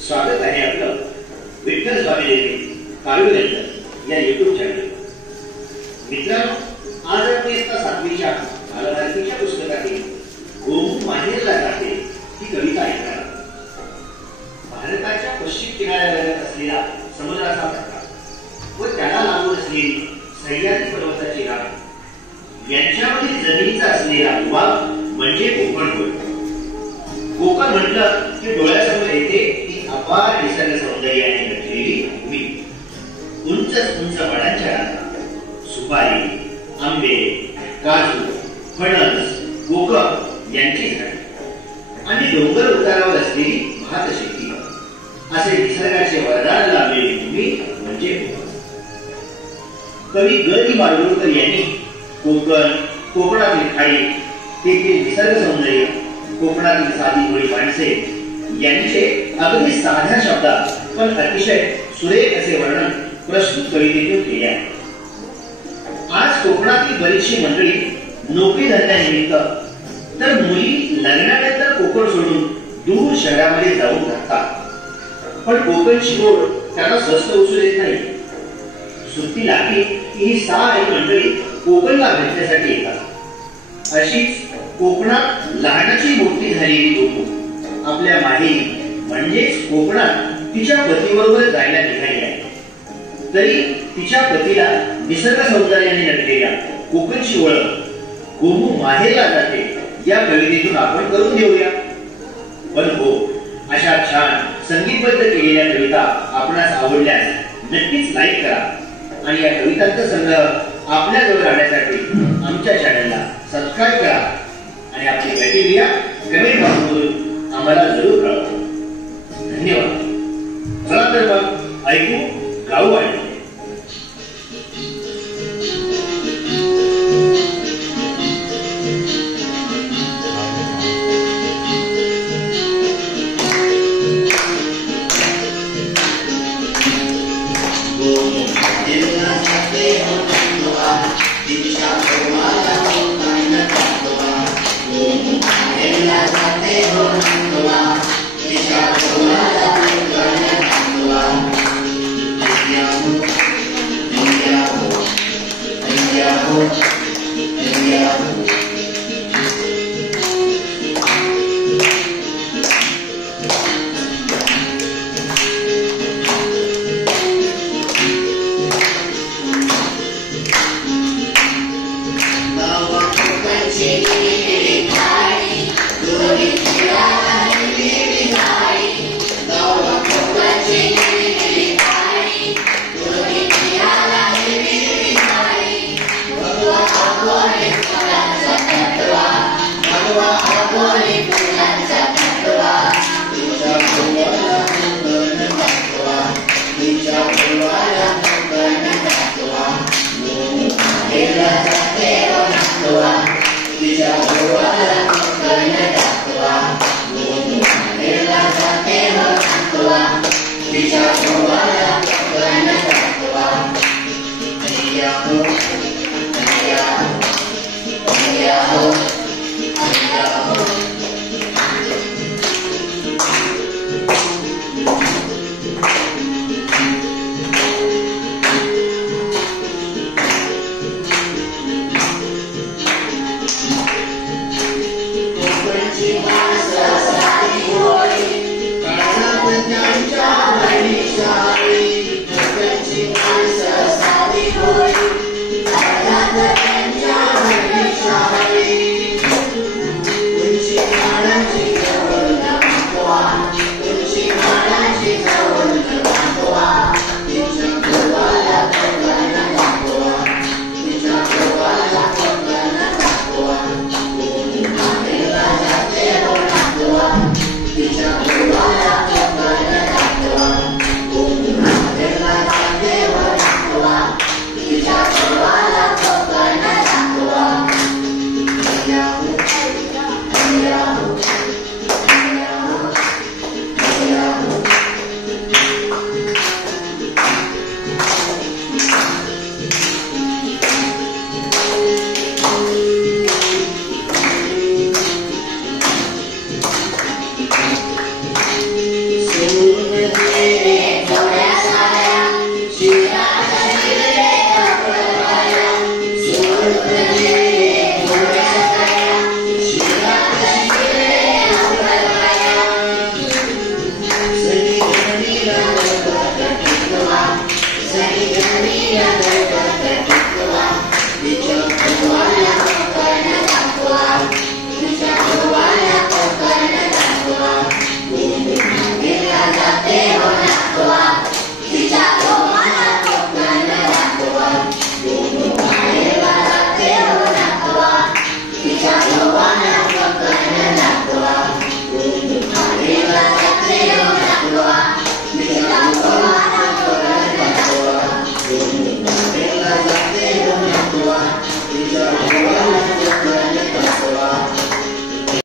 स्वागत आहे आपलं विठ्ठल स्वामी काळूयंत्र या YouTube चॅनल. मित्रांनो, आज आपण इयत्ता 7वीच्या बालभारतीच्या पुस्तकातील गोमू माहेरला जाते ही कविता ऐकणार. भारताच्या पश्चिम किनाऱ्यावर असलेला समुद्राचा पट्टा व त्याला लागून असलेली सह्याद्री पर्वताची रांग यांच्यामधील जमिनीचा असलेला विभाग म्हणजे कोकण होय. कोकण म्हटलं की डोळ्यासमोर येते ती अपार निसर्ग सौंदर्याने नटलेली भूमी. उंच उंच वडांच्या रांगा, सुपारी, आंबे, काजू, फणस, कोकम यांची झाडे आणि डोंगर उतारावर असलेली भात शेती असे निसर्गाचे वरदान लाभलेली भूमी म्हणजे कोकण. कवी ग. दी. माडगूळकर यांनी कोकण, कोकणातील खाडी, तेथील निसर्ग सौंदर्य, कोकणातील साधी भोळी माणसे यांचे अगदी साध्या शब्दात पण अतिशय सुरेख असे वर्णन प्रस्तुत कवितेतून केले आहे. आज कोकणातील बरीचशी मंडळी नोकरी धंद्यानिमित्त तर मुली लग्नानंतर कोकण सोडून दूर शहरामध्ये जाऊन राहतात. पण कोकणची गोड त्यांना स्वस्त उचलू येत नाही. सुट्टी लागली की ही सारी मंडळी कोकणला भेटण्यासाठी येतात. अशीच कोकणात लहानाची मोठी झालेली गोपू आपल्या माहेरी म्हणजेच कोकणात तिच्या पतीबरोबर जायला निघाली आहे. तरी तिच्या पतीला निसर्ग सौंदर्याने नटलेल्या कोकणची ओळख गोमू माहेरला जाते या कवितेतून आपण करून घेऊया. पण हो, अशा छान संगीतबद्ध केलेल्या कविता आपणास आवडल्यास नक्कीच लाईक करा आणि या कवितांचा संग्रह आपल्याजवळ आणण्यासाठी आमच्या चॅनलला सबस्क्राईब करा आणि आपली प्रतिक्रिया कमेंट बॉक्समधून आम्हाला जरूर कळवा. धन्यवाद. चला तर मग ऐकू गाऊ आहे.